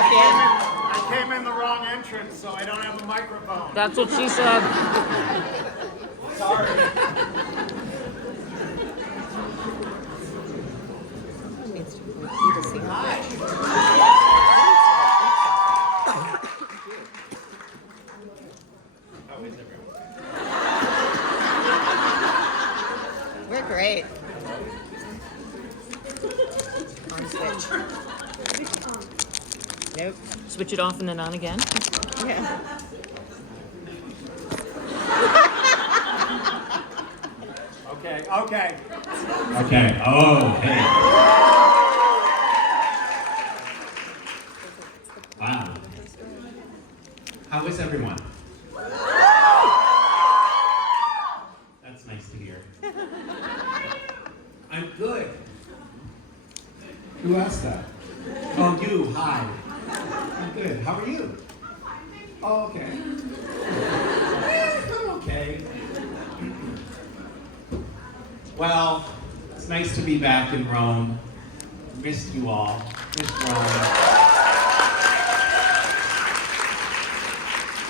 I came in the wrong entrance, so I don't have a microphone. That's what she said. Sorry. How is everyone? We're great. On switch. Nope. Switch it off and then on again. Yeah. Okay. Okay. Oh, hey. Wow. How is everyone? That's nice to hear. I'm good. Who asked that? Oh, you. Hi. I'm good. How are you? Oh, okay. I'm okay. Well, it's nice to be back in Rome. Missed you all. Missed Rome.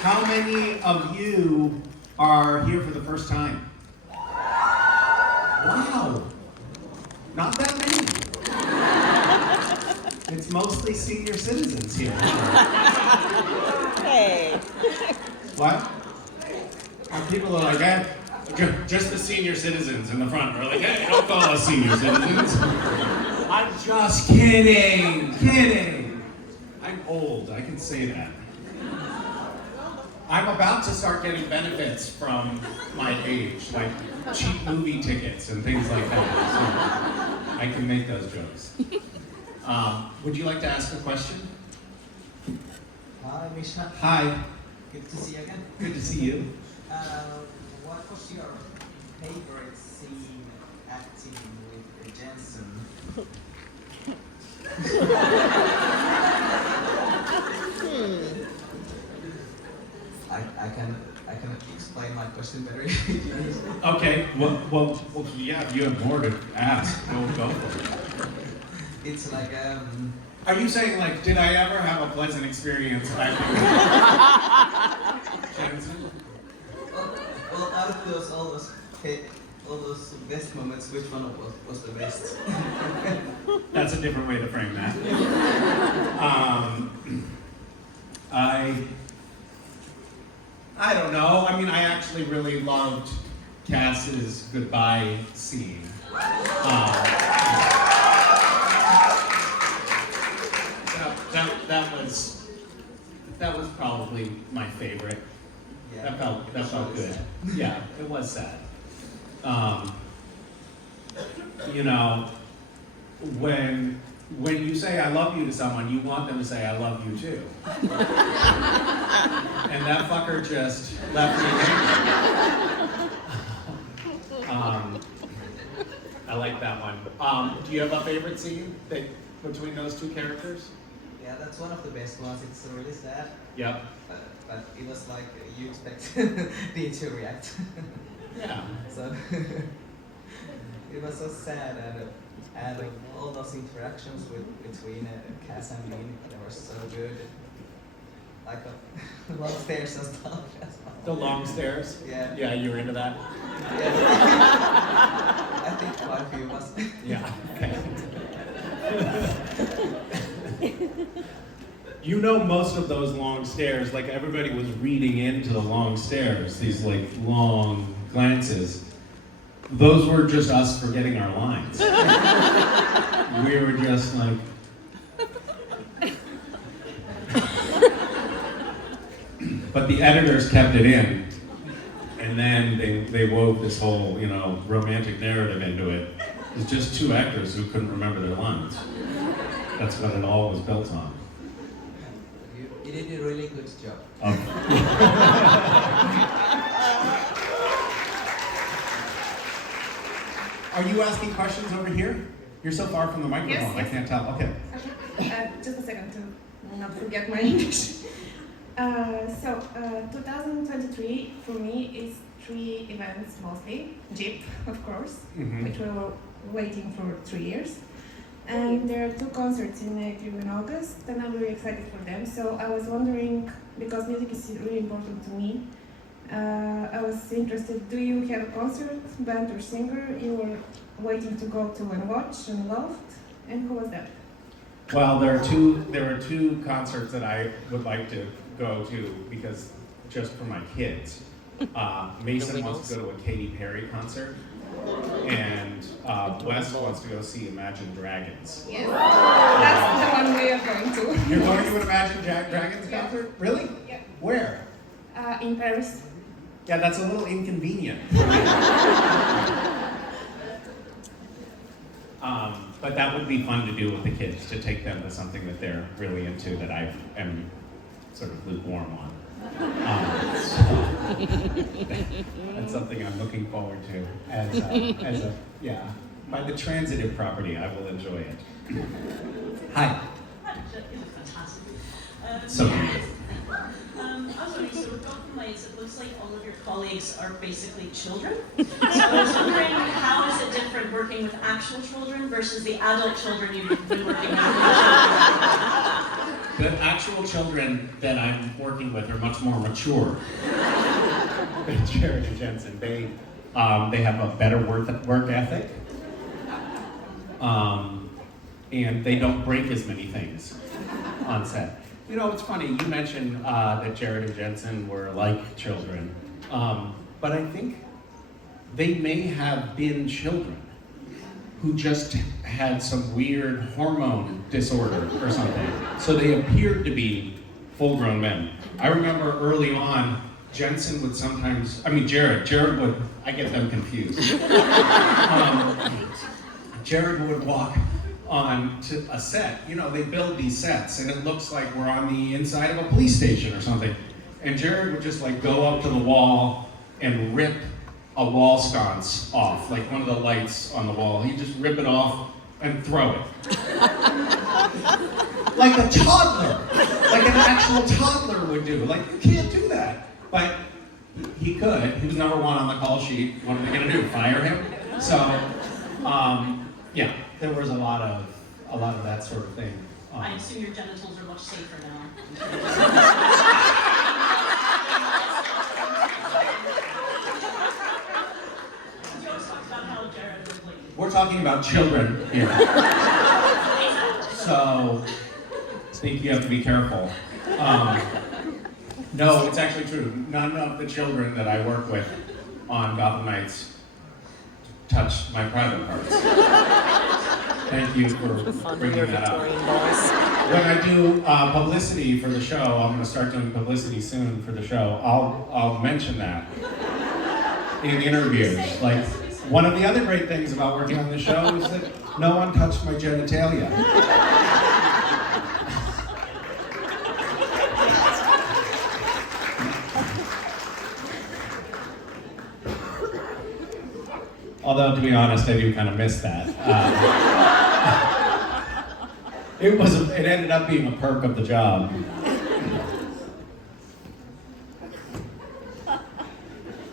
How many of you are here for the first time? Wow. Not that many. It's mostly senior citizens here. Hey. What? And people are like, eh, just the senior citizens in the front are like, hey, don't call us senior citizens. I'm just kidding. I'm old, I can say that. I'm about to start getting benefits from my age, like cheap movie tickets and things like that. So I can make those jokes. Would you like to ask a question? Hi, Misha. Hi, Good to see you again. good to see you. What was your favorite scene acting with Jensen? I can explain my question better if you need. Okay, well, yeah, if you have more to ask, go for it. It's like Are you saying, like, did I ever have a pleasant experience acting with Jensen? well, out of all those best moments, which one was the best? That's a different way to frame that. I don't know. I mean, I actually really loved Cass's goodbye scene. That was probably my favorite. Yeah, That felt good. Yeah, it was sad. You know, when you say I love you to someone, you want them to say I love you too. And that fucker just left me hanging. I like that one. Do you have a favorite scene between those two characters? Yeah, that's one of the best ones. It's really sad. Yep. But it was like you expect Dean to react. Yeah. So it was so sad, and all those interactions between Cass and Dean, they were so good. Like the long stairs and stuff as well. The long stairs? Yeah. Yeah, you were into that? Yeah. I think quite a few of us. Yeah. Okay. You know, most of those long stares, like everybody was reading into the long stares, these like long glances. Those were just us forgetting our lines. We were just like, but the editors kept it in, and then they wove this whole, you know, romantic narrative into it. It was just two actors who couldn't remember their lines. That's what it all was built on. You did a really good job. Are you asking questions over here? You're so far from the microphone, Yes. I can't tell. Okay. Just a second to not forget my English. 2023 for me is 3 events mostly. JIB, of course, Mhm. which we were waiting for 3 years. And there are two concerts in April and August, and I'm really excited for them. So I was wondering, because music is really important to me, I was interested, do you have a concert, band or singer you were waiting to go to and watch and loved? And who was that? Well, there are two concerts that I would like to go to because just for my kids. Mason wants to go to a Katy Perry concert, and Wes wants to go see Imagine Dragons. Yes. That's the one we are going to. You're going to an Imagine Dragons concert? Really? Yeah. Where? In Paris. Yeah, that's a little inconvenient. But that would be fun to do with the kids, to take them to something that they're really into that I am sort of lukewarm on. That's something I'm looking forward to as a by the transitive property, I will enjoy it. Hi. So. I was wondering, so with Gotham Lights, it looks like all of your colleagues are basically children. So I was wondering, how is it different working with actual children versus the adult children you've been working with? The actual children that I'm working with are much more mature than Jared and Jensen. They have a better work ethic, and they don't break as many things on set. You know, it's funny, you mentioned that Jared and Jensen were like children, but I think they may have been children who just had some weird hormone disorder or something. So they appeared to be full-grown men. I remember early on, Jensen would sometimes, Jared would, I get them confused. Jared would walk on to a set. You know, they build these sets and it looks like we're on the inside of a police station or something. And Jared would just like go up to the wall and rip a wall sconce off, like one of the lights on the wall. He'd just rip it off and throw it. Like a toddler, like an actual toddler would do. Like, you can't do that. But he could. He was number one on the call sheet. What are they gonna do, fire him? So, yeah, there was a lot of that sort of thing. I assume your genitals are much safer now. You always talked about how Jared was like... We're talking about children here. So, I think you have to be careful. No, it's actually true. None of the children that I work with on Gotham Nights touch my private parts. Thank you for bringing that up. When I do publicity for the show, I'm going to start doing publicity soon for the show. I'll mention that in interviews. Like, one of the other great things about working on the show is that no one touched my genitalia. Although, to be honest, I do kind of miss that. It ended up being a perk of the job.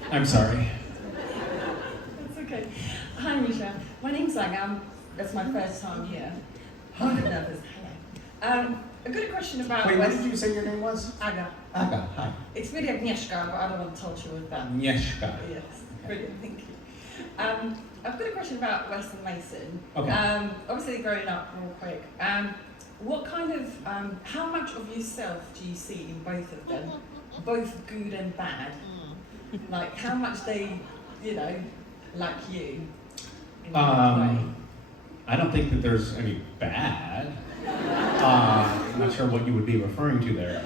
I'm sorry. That's okay. Hi, Misha. My name's Aga. That's my first time here. I'm a bit nervous. Hello. I've got a question about... Wait, what did you say your name was? Aga. Aga, hi. It's really Agnieszka, but I don't want to touch you with that. Agnieszka. Yes, brilliant, thank you. I've got a question about Wes and Mason. Okay. Obviously, growing up real quick. What kind of, how much of yourself do you see in both of them? Both good and bad? Like, how much they, like you? In that way? I don't think that there's any bad. I'm not sure what you would be referring to there.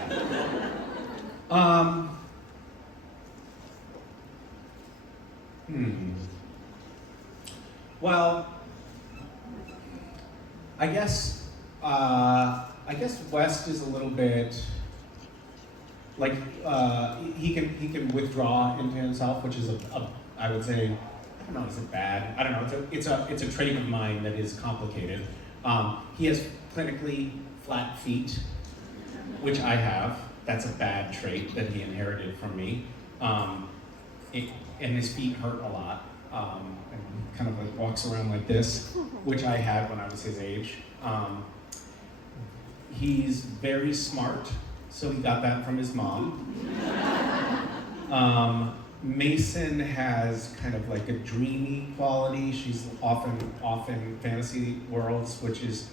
Well, I guess West is a little bit like he can withdraw into himself, which is I would say, I don't know, is it bad? I don't know. It's a trait of mine that is complicated. He has clinically flat feet, which I have. That's a bad trait that he inherited from me. And his feet hurt a lot. And kind of like walks around like this. which I had when I was his age. He's very smart, so he got that from his mom. Mason has kind of like a dreamy quality. She's often in fantasy worlds, which is,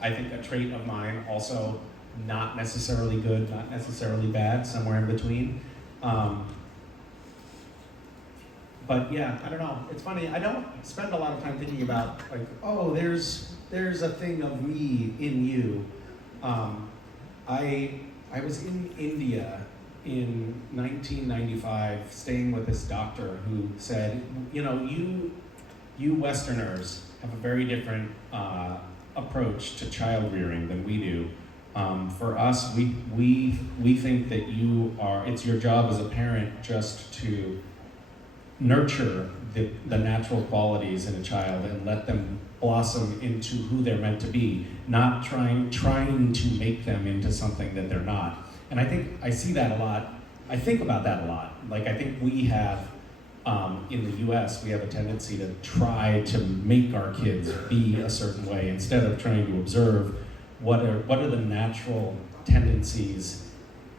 I think, a trait of mine. Also, not necessarily good, not necessarily bad, somewhere in between. But yeah, I don't know. It's funny. I don't spend a lot of time thinking about like, oh, there's a thing of me in you. I was in India in 1995, staying with this doctor who said, you know, you Westerners have a very different approach to child rearing than we do. For us, we think that it's your job as a parent just to nurture the natural qualities in a child and let them blossom into who they're meant to be, not trying to make them into something that they're not. And I think I see that a lot. I think about that a lot. Like, I think we have, in the US, we have a tendency to try to make our kids be a certain way instead of trying to observe what are the natural tendencies,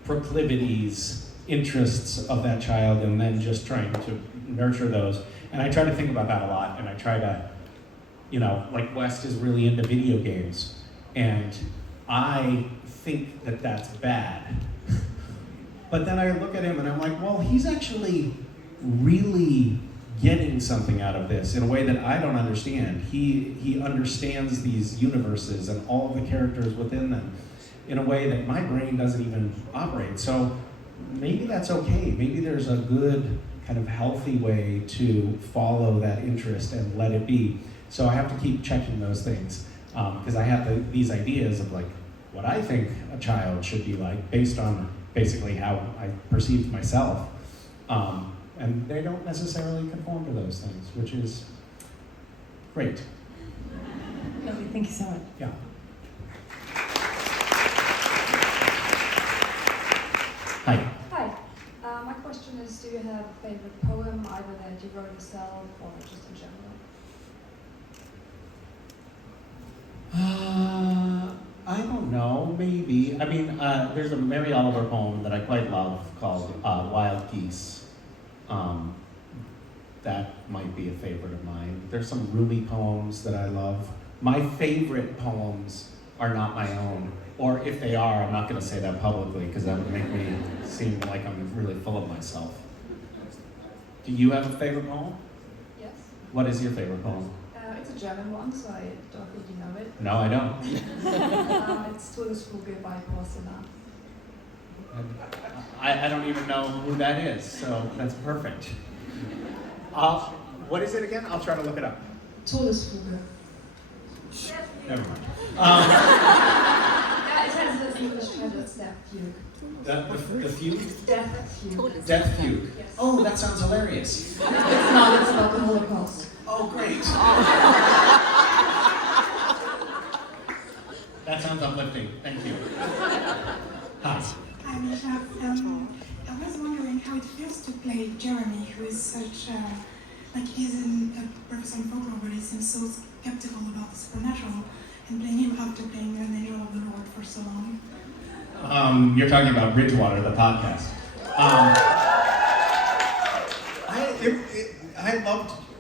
proclivities, interests of that child, and then just trying to nurture those. And I try to think about that a lot, and I try to, you know, like West is really into video games, and I think that that's bad. But then I look at him and I'm like, well, he's actually really getting something out of this in a way that I don't understand. He understands these universes and all of the characters within them in a way that my brain doesn't even operate. So maybe that's okay. Maybe there's a good kind of healthy way to follow that interest and let it be. So I have to keep checking those things because I have these ideas of like what I think a child should be like based on basically how I perceive myself. And they don't necessarily conform to those things, which is great. Lovely, thank you so much. Yeah. Hi. Hi. My question is, do you have a favorite poem, either that you wrote yourself or just in general? I don't know, maybe. I mean, there's a Mary Oliver poem that I quite love called Wild Geese. That might be a favorite of mine. There's some Rumi poems that I love. My favorite poems are not my own. Or if they are, I'm not going to say that publicly because that would make me seem like I'm really full of myself. Do you have a favorite poem? Yes. What is your favorite poem? It's a German one, so I don't think you know it. No, I don't. It's Todesfuge by Porcelain. I don't even know who that is, so that's perfect. What is it again? I'll try to look it up. Todesfuge. Never mind. Yeah, it has the English title, it's Death Fugue. The fugue? Death Fugue. Death fugue. Yes. Oh, that sounds hilarious. It's not, it's about the Holocaust. Oh, great. That sounds uplifting. Thank you. Hi. Hi, Misha. I was wondering how it feels to play Jeremy, who is such he's a professor in folklore, but he seems so skeptical about the supernatural, and playing him after playing an angel of the Lord for so long. You're talking about Bridgewater, the podcast.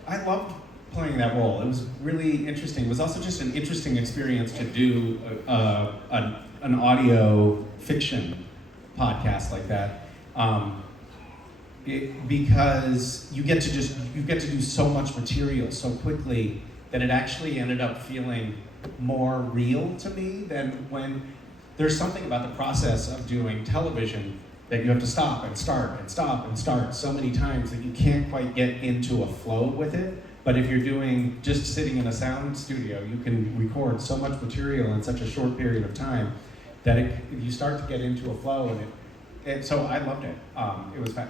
I loved playing that role. It was really interesting. It was also just an interesting experience to do an audio fiction podcast like that, because you get to do so much material so quickly that it actually ended up feeling more real to me than when there's something about the process of doing television that you have to stop and start and stop and start so many times that you can't quite get into a flow with it. But if you're doing just sitting in a sound studio, you can record so much material in such a short period of time that you start to get into a flow, and so I loved it.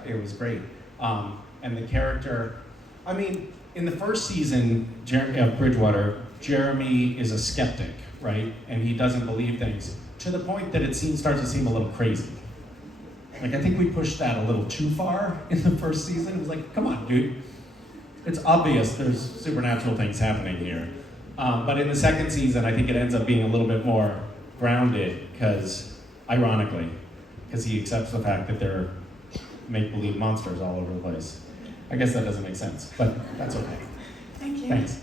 It was great, and the character. I mean, in the first season of Bridgewater, Jeremy is a skeptic, right? And he doesn't believe things to the point that it starts to seem a little crazy. Like, I think we pushed that a little too far in the first season. It was like, come on, dude. It's obvious there's supernatural things happening here. But in the second season, I think it ends up being a little bit more grounded, ironically, because he accepts the fact that there are make-believe monsters all over the place. I guess that doesn't make sense, but that's okay. Thank you. Thanks.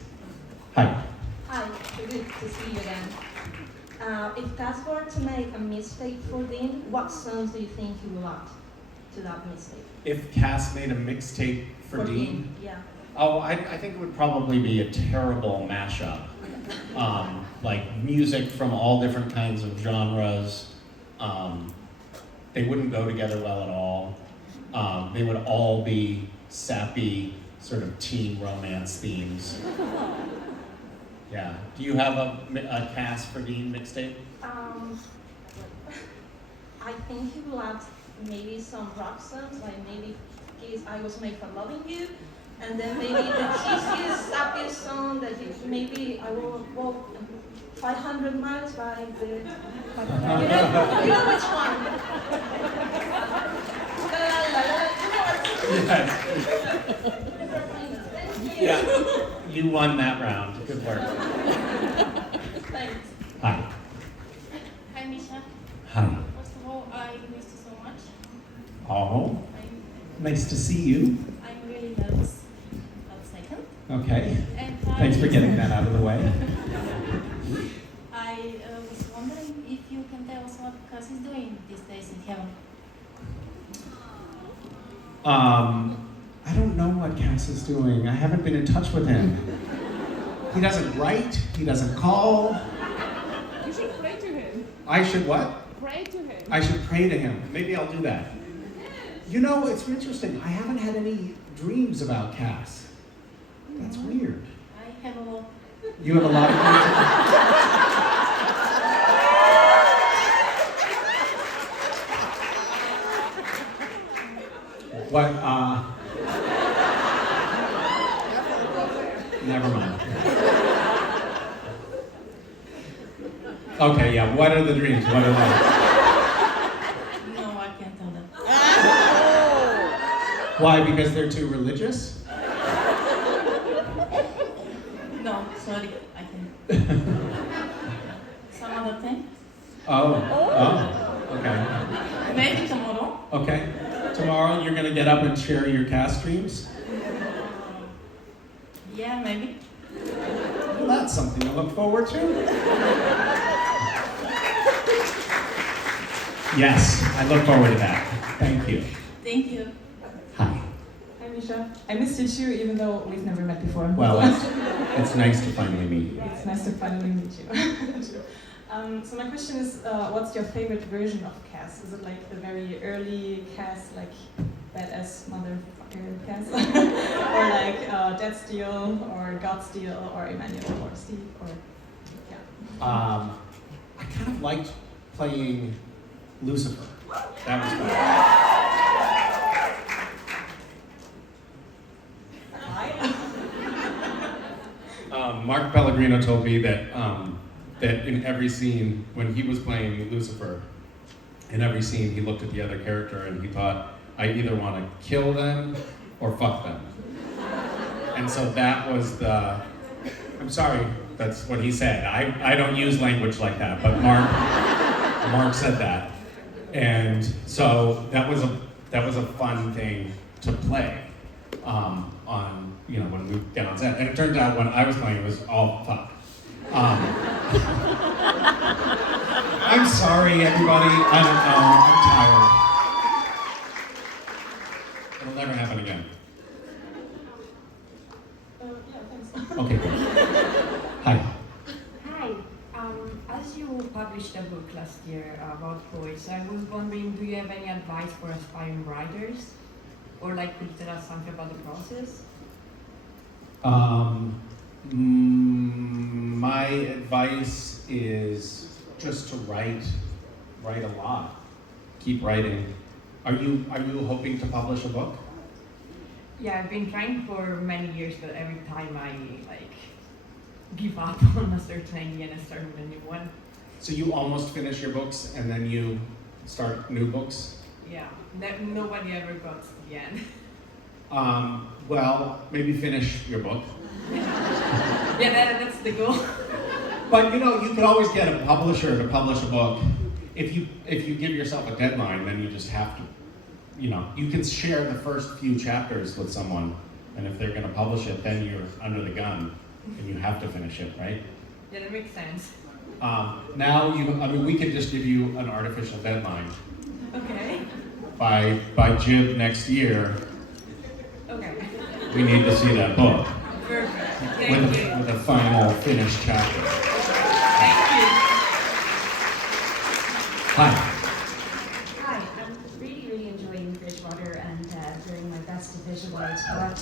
Hi. Hi, good to see you again. If Cass were to make a mistake for Dean, what songs do you think he will add to that mistake? If Cass made a mixtape for Dean? Yeah. Oh, I think it would probably be a terrible mashup. Like music from all different kinds of genres. They wouldn't go together well at all. They would all be sappy, sort of teen romance themes. Yeah. Do you have a Cass for Dean mixtape? I think he will add maybe some rock songs, like maybe I Was Made for Loving You, and then maybe the cheesiest, sappiest song that maybe I will walk 500 miles by the... You know which one? La, la, la, la. You know what? Yeah. You won that round. Good work. Thanks. Hi. Hi, Misha. Hi. First of all, I miss you so much. Oh, nice to see you. I'm really nervous. One second. Okay. And Thanks for getting that out of the way. I was wondering if you can tell us what Cass is doing these days in heaven. I don't know what Cass is doing. I haven't been in touch with him. He doesn't write, he doesn't call. You should pray to him. I should what? Pray to him. I should pray to him. Maybe I'll do that. You know, it's interesting. I haven't had any dreams about Cass. That's weird. I have a lot. You have a lot of dreams. What, never mind. Okay, yeah, what are the dreams? What are they? No, I can't tell that. Why, because they're too religious? No, sorry, I can't. Some other thing? Oh, okay. Maybe tomorrow. Okay. Tomorrow you're gonna get up and share your Cass dreams? Yeah, maybe. Well, that's something to look forward to. Yes, I look forward to that. Thank you. Thank you. Hi. Hi, Misha. I missed you too, even though we've never met before. Well, it's nice to finally meet you. It's nice to finally meet you. So my question is, what's your favorite version of Cass? Is it like the very early Cass, like badass motherfucker Cass, or like Dead Steel, or God Steel, or Emmanuel, or Steve, or yeah? I kind of liked playing Lucifer. That was fun. Mark Pellegrino told me that that in every scene, when he was playing Lucifer, in every scene he looked at the other character and he thought, I either want to kill them or fuck them. And so that was the, I'm sorry, that's what he said. I don't use language like that, but Mark said that. And so that was a fun thing to play on, you know, when we get on set. And it turned out when I was playing, it was all fuck. I'm sorry, everybody. I don't know. I'm tired. It'll never happen again. Yeah, thanks. Okay, good. Hi. Hi. As you published a book last year about poets, I was wondering, do you have any advice for aspiring writers? Or like, could you tell us something about the process? My advice is just to write a lot. Keep writing. Are you hoping to publish a book? Yeah, I've been trying for many years, but every time I like give up on a certain idea and I start with a new one. So you almost finish your books and then you start new books? Yeah, nobody ever got to the end. Well, maybe finish your book. Yeah, that's the goal. But you know, you could always get a publisher to publish a book. If you give yourself a deadline, then you just have to, you know, you can share the first few chapters with someone, and if they're going to publish it, then you're under the gun, and you have to finish it, right? Yeah, that makes sense. Now we could just give you an artificial deadline. Okay. By JIB next year, Okay. we need to see that book Perfect. Thank you. with a final finished chapter. Thank you. Hi. Hi, I'm really enjoying Bridgewater and doing my best to visualize what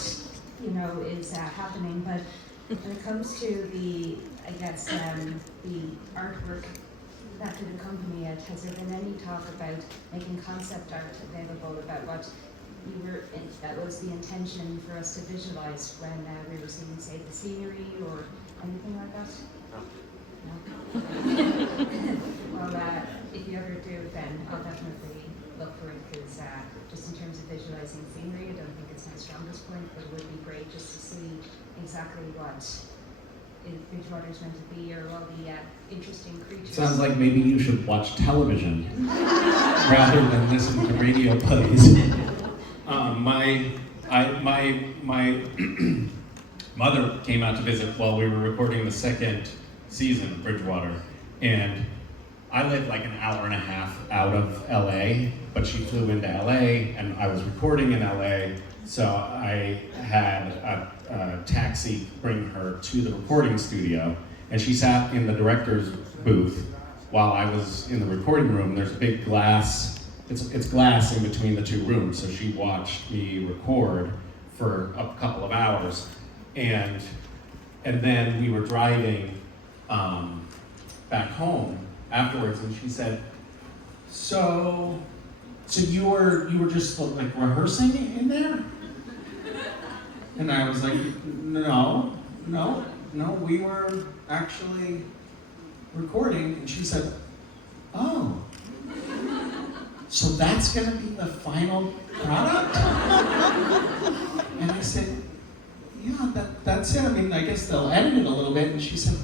is happening. But when it comes to the artwork that could accompany it, has there been any talk about making concept art available about what that was the intention for us to visualize when we were seeing, say, the scenery or anything like that? No. Well, if you ever do, then I'll definitely look for it because just in terms of visualizing scenery, I don't think it's my strongest point, but it would be great just to see exactly what Bridgewater is meant to be or all the interesting creatures. Sounds like maybe you should watch television rather than listen to radio plays. My mother came out to visit while we were recording the second season of Bridgewater, and I live like an hour and a half out of LA, but she flew into LA, and I was recording in LA, so I had a taxi bring her to the recording studio, and she sat in the director's booth while I was in the recording room. There's a big glass, it's glass in between the two rooms, so she watched me record for a couple of hours, and then we were driving back home afterwards, and she said, so you were just like rehearsing in there? And I was like, no, we were actually recording. And she said, oh, so that's gonna be the final product? And I said, yeah, that's it. I mean, I guess they'll edit it a little bit. And she said,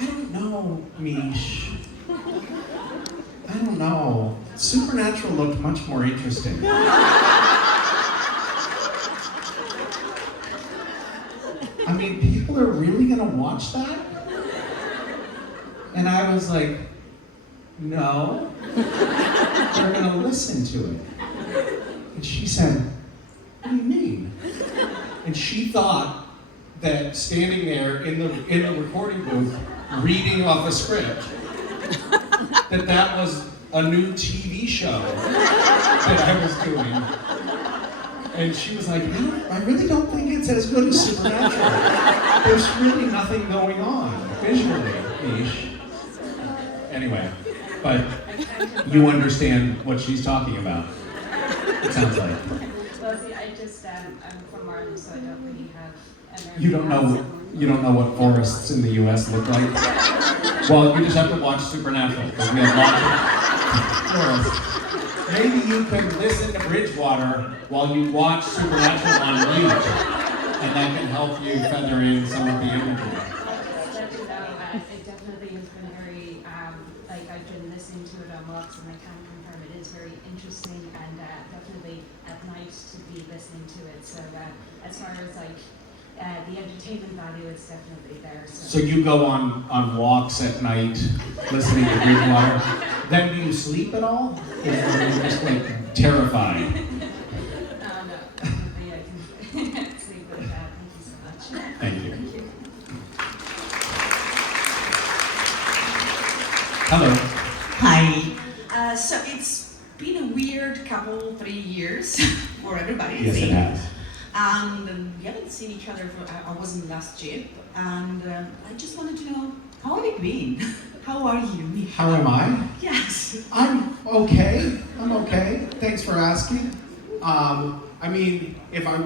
I don't know, Mish. I don't know. Supernatural looked much more interesting. I mean, people are really gonna watch that? And I was like, no, they're gonna listen to it. And she said, what do you mean? And she thought that standing there in the recording booth, reading off a script, that was a new TV show that I was doing. And she was like, I really don't think it's as good as Supernatural. There's really nothing going on visually, Mish. Anyway, but you understand what she's talking about, it sounds like. Well, see, I'm from Ireland, so I don't really have American You don't know what forests in the US look like? Well, you just have to watch Supernatural, because we have lots of forests. Maybe you could listen to Bridgewater while you watch Supernatural on mute, and that can help you feather in some of the imagery. It definitely has been very, I've been listening to it on walks, and I can confirm it is very interesting, and definitely at night to be listening to it. So as far as the entertainment value, it's definitely there. So you go on walks at night listening to Bridgewater. Then do you sleep at all? Or are you just like terrified? No, definitely I can sleep with that. Thank you so much. Thank you. Hello. Hi. So it's been a weird 3 years for everybody. Yes, it has. And we haven't seen each other for, I wasn't last JIB, and I just wanted to know, how have you been? How are you, Misha? How am I? Yes. I'm okay. Thanks for asking. I mean, if I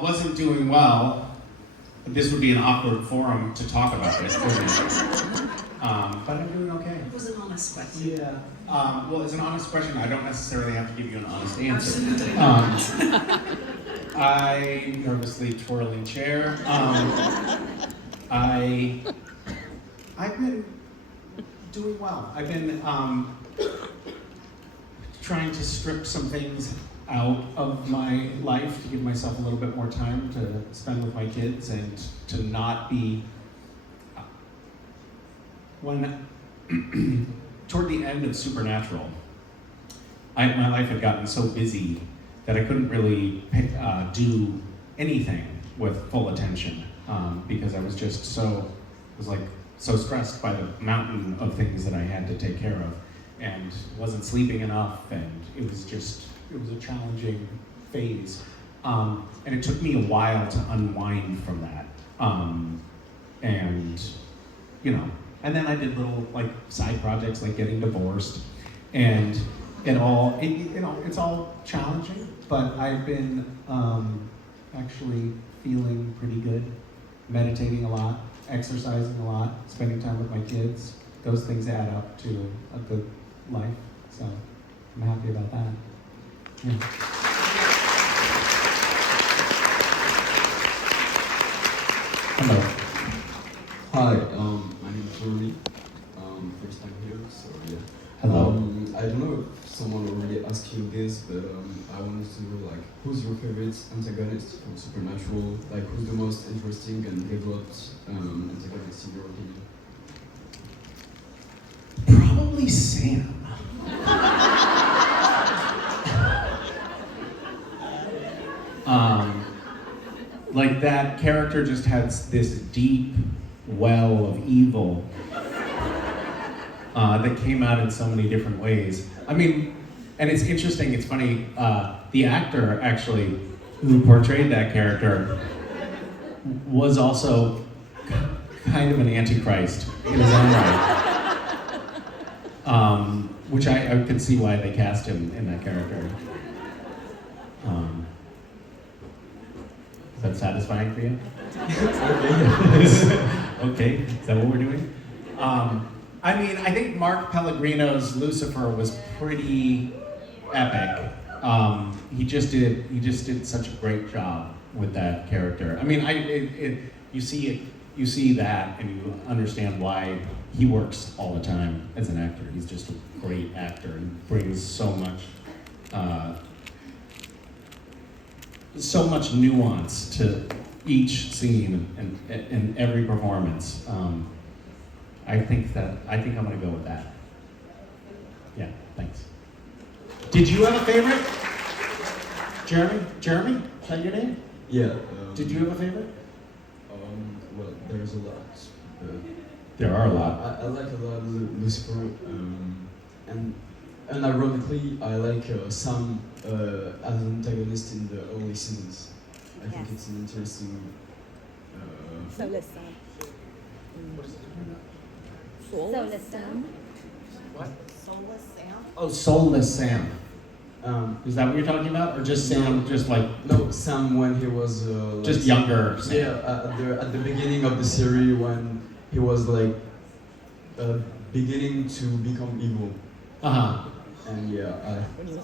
wasn't doing well, this would be an awkward forum to talk about this, wouldn't it? But I'm doing okay. It was an honest question. Yeah. Well, it's an honest question. I don't necessarily have to give you an honest answer. Absolutely not. I nervously twirling chair. I've been doing well. I've been trying to strip some things out of my life to give myself a little bit more time to spend with my kids and to not be when toward the end of Supernatural, my life had gotten so busy that I couldn't really do anything with full attention because I was just so stressed by the mountain of things that I had to take care of and wasn't sleeping enough, and it was a challenging phase. And it took me a while to unwind from that. And then I did little side projects like getting divorced, and it's all challenging, but I've been actually feeling pretty good, meditating a lot, exercising a lot, spending time with my kids. Those things add up to a good life, so I'm happy about that. Yeah. Hello. Hi, my name is Jeremy. First time here, so yeah. Hello. I don't know if someone already asked you this, but I wanted to know, who's your favorite antagonist from Supernatural? Who's the most interesting and developed antagonist in your opinion? Probably Sam. That character just has this deep well of evil that came out in so many different ways. I mean, and it's interesting, it's funny, the actor actually who portrayed that character was also kind of an antichrist in his own right. Which I could see why they cast him in that character. Is that satisfying for you? Okay, is that what we're doing? I mean, I think Mark Pellegrino's Lucifer was pretty epic. He just did such a great job with that character. I mean, you see that and you understand why he works all the time as an actor. He's just a great actor and brings so much nuance to each scene and every performance. I think I'm gonna go with that. Yeah, thanks. Did you have a favorite? Jeremy? Is that your name? Yeah. Did you have a favorite? Well, there's a lot. There are a lot. I like a lot Lucifer, and ironically, I like Sam as an antagonist in the early seasons. I think it's an interesting. Soulless Sam. Soulless Sam. What? Soulless Sam? Oh, Soulless Sam. Is that what you're talking about, or just Sam? No, Sam when he was just younger. Sam. Yeah, at the beginning of the series when he was beginning to become evil. And yeah,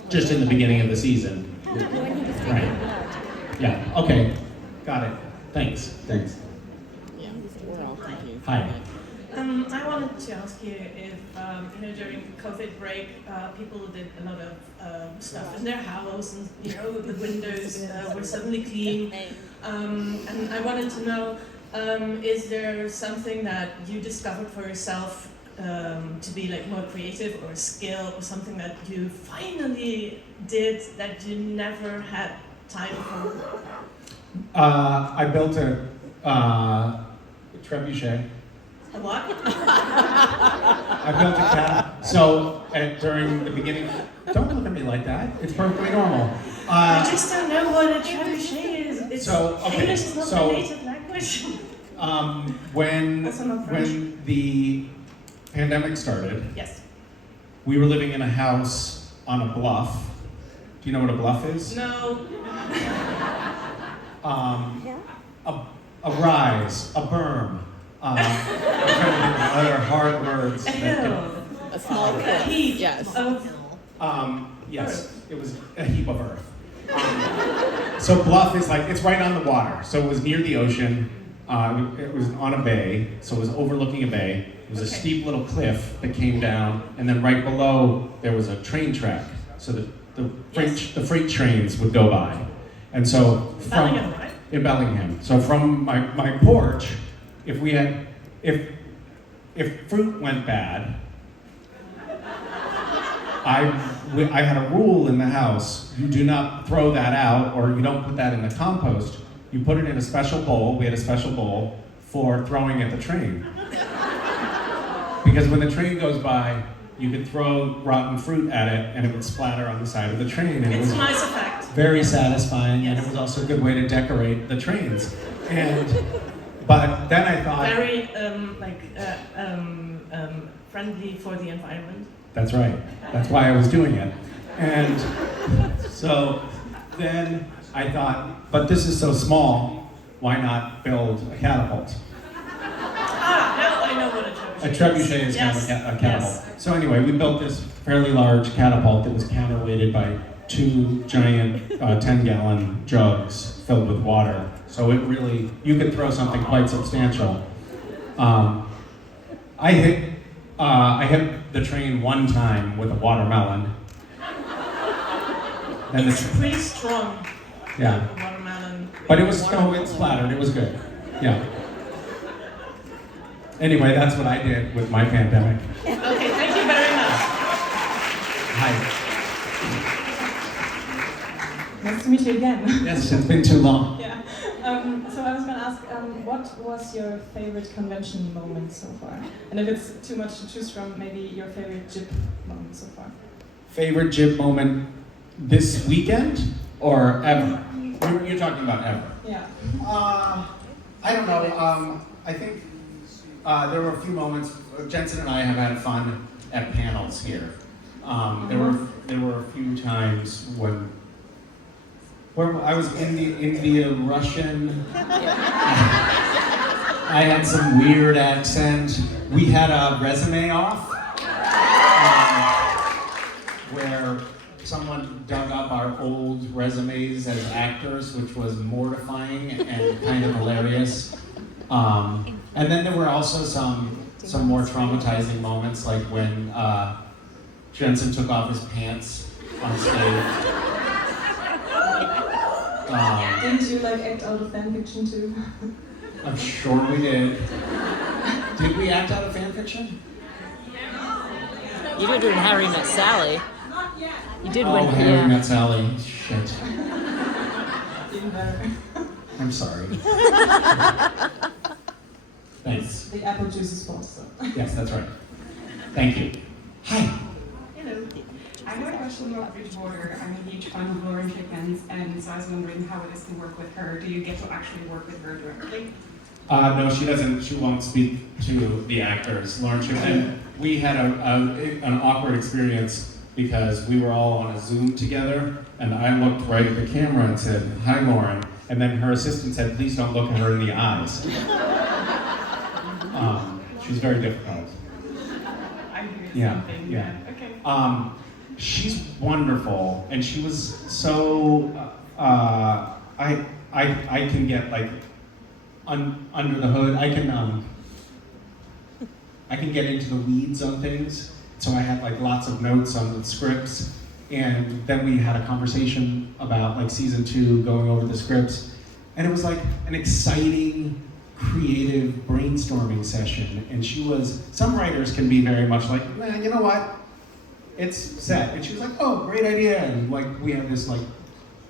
just in the beginning of the season. Yeah. Right. Yeah. Okay. Got it. Thanks. Thanks. Hi. I wanted to ask you if, during COVID break, people did a lot of stuff in their house, and the windows were suddenly clean. And I wanted to know, is there something that you discovered for yourself to be more creative, or a skill, or something that you finally did that you never had time for? I built a trebuchet. A what? I built a cat. So during the beginning, don't look at me like that. It's perfectly normal. I just don't know what a trebuchet is. It's English is not my native language. When the pandemic started, yes, we were living in a house on a bluff. Do you know what a bluff is? No. A rise, a berm. I'm trying to think of other hard words. A small hill. Heap. Yes. Yes, it was a heap of earth. So Bluff is like, it's right on the water. So it was near the ocean. It was on a bay, so it was overlooking a bay. It was a steep little cliff that came down, and then right below there was a train track. So the freight trains would go by. And so from Bellingham, right? in Bellingham. So from my porch, if fruit went bad, I had a rule in the house: you do not throw that out, or you don't put that in the compost. You put it in a special bowl. We had a special bowl for throwing at the train. Because when the train goes by, you could throw rotten fruit at it and it would splatter on the side of the train. And It's it a was nice effect. very satisfying, and it was also a good way to decorate the trains. But then I thought... Very friendly for the environment. That's right. That's why I was doing it. And so then I thought, but this is so small, why not build a catapult? Now I know what a trebuchet is. A trebuchet is kind of a catapult. Yes. So anyway, we built this fairly large catapult that was counterweighted by 2 giant 10-gallon jugs filled with water. So it really, you could throw something quite substantial. I hit the train one time with a watermelon. Then It's pretty strong. Yeah. Watermelon. But it was still, it splattered, it was good. Yeah. Anyway, that's what I did with my pandemic. Okay, thank you very much. Hi. Nice to meet you again. Yes, it's been too long. Yeah. So I was going to ask, what was your favorite convention moment so far? And if it's too much to choose from, maybe your favorite JIB moment so far. Favorite JIB moment this weekend or ever? You're talking about ever. Yeah. I don't know. I think there were a few moments. Jensen and I have had fun at panels here. There were a few times when I was in the India-Russian. I had some weird accent. We had a resume off where someone dug up our old resumes as actors, which was mortifying and kind of hilarious. And then there were also some more traumatizing moments, like when Jensen took off his pants on stage. Didn't you act out of fan fiction too? I'm sure we did. Did we act out of fan fiction? You did when Harry Met Sally. You did when Harry Met Sally. Shit. Even better. I'm sorry. Thanks. The apple juice is false, so. Yes, that's right. Thank you. Hi. Hello. I have a question about Bridgewater. I'm a huge fan of Lauren Chickens, and so I was wondering how it is to work with her. Do you get to actually work with her directly? No, she doesn't. She won't speak to the actors. Lauren Chickens. We had an awkward experience because we were all on a Zoom together, and I looked right at the camera and said, "Hi, Lauren," and then her assistant said, "Please don't look at her in the eyes." She's very difficult. I hear something. Yeah. Okay. She's wonderful, and she was so. I can get under the hood. I can get into the weeds on things. So I had lots of notes on the scripts, and then we had a conversation about season 2, going over the scripts, and it was an exciting, creative brainstorming session. And she was. Some writers can be very much you know what? It's set. And she was oh, great idea. And we had this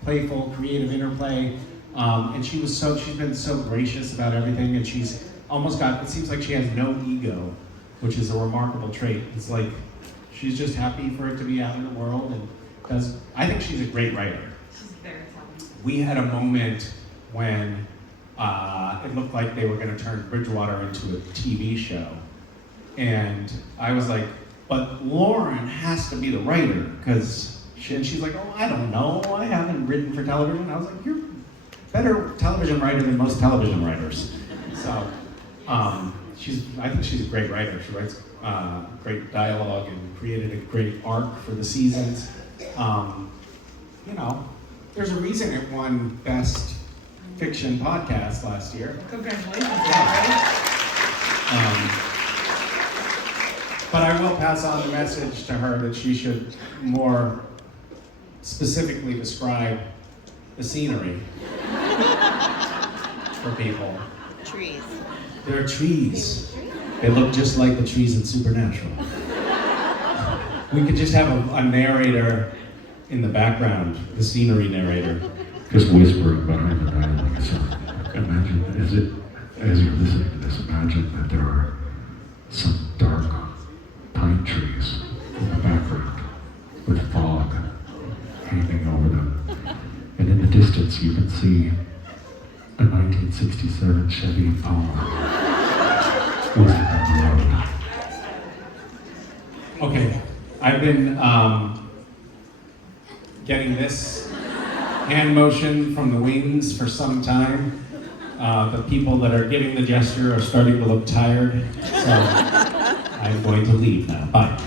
playful, creative interplay. And she's been so gracious about everything, and she's almost it seems like she has no ego, which is a remarkable trait. It's she's just happy for it to be out in the world, and I think she's a great writer. She's very talented. We had a moment when it looked like they were going to turn Bridgewater into a TV show. And I was but Lauren has to be the writer, because she's oh, I don't know, I haven't written for television. I was you're a better television writer than most television writers. So I think she's a great writer. She writes great dialogue and created a great arc for the seasons. There's a reason it won Best Fiction Podcast last year. Congratulations. But I will pass on the message to her that she should more specifically describe the scenery for people. Trees. There are trees. They look just like the trees in Supernatural. We could just have a narrator in the background, the scenery narrator. Just whispering behind the dialogue. So imagine, as you're listening to this, imagine that there are some dark pine trees in the background with fog hanging over them. And in the distance you can see a 1967 Chevy Impala whizzing down the road. Okay, I've been getting this hand motion from the wings for some time. The people that are giving the gesture are starting to look tired, so I'm going to leave now. Bye.